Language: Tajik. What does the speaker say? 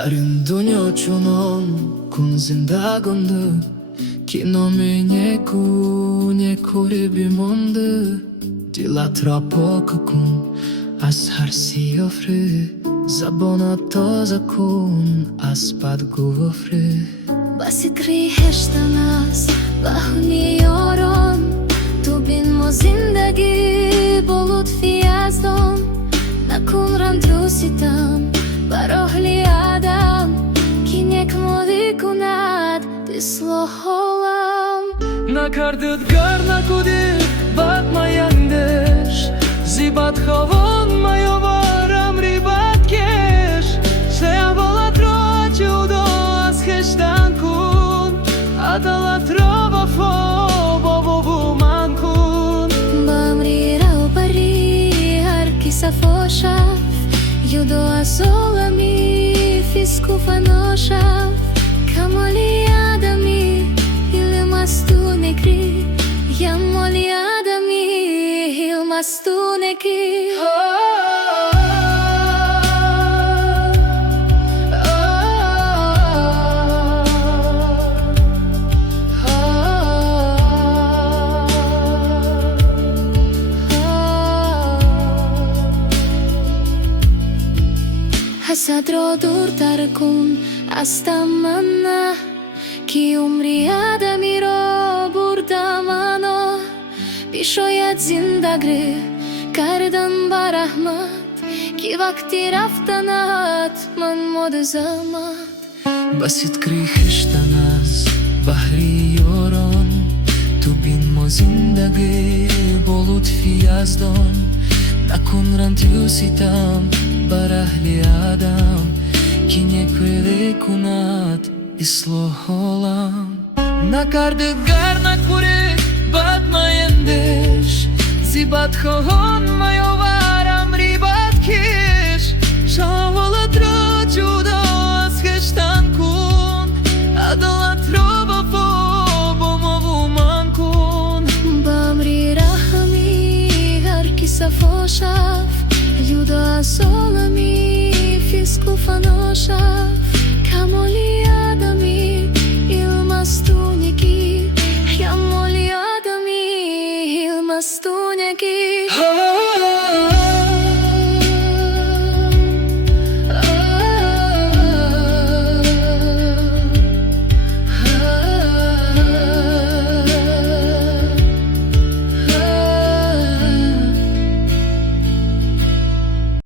Darin dunyo chunon kun zindagondu Kinomi nekuri bimondu Dila troppo kun as harsi ofri Zabona to zakun as padgu ofri Basit riheshta nas bahuni yoron Tu bin mo zindagi bolut fiyazdon Nakun randru sitam barohli adam Kinek movi kunad tislo holam Nakardyt garna kudy batmayandesh Zibat chovon majovaram ribat kesh Shea vola troci udo as heshtan kun Adala trova fo bobovu man kun Bamri rau pari harki safoshav Judo asolami fisku fanoshav Kamoli adami ilmastu nekri Yamoli adami ilmastu nekri Hasadro durtarkun astamana Ki umri adamiro burdamano Pishoyat zindagri kardan barahmat Ki vakti raftanat man mod zamat Basit krihishta nas bahri yoron Tu bin mo zindagi bolut fiyazdon Nakun rantyusitam barahli adam Kinek veli kunat islo holam Nakardyt garna kury batmayandesh Zibat chovon majovaram ribat kesh Shavola troci udo as heshtan kun Adala trova fo bomovu man kun Bamri rahami harki safoshav Judo asolami fisku fanoshav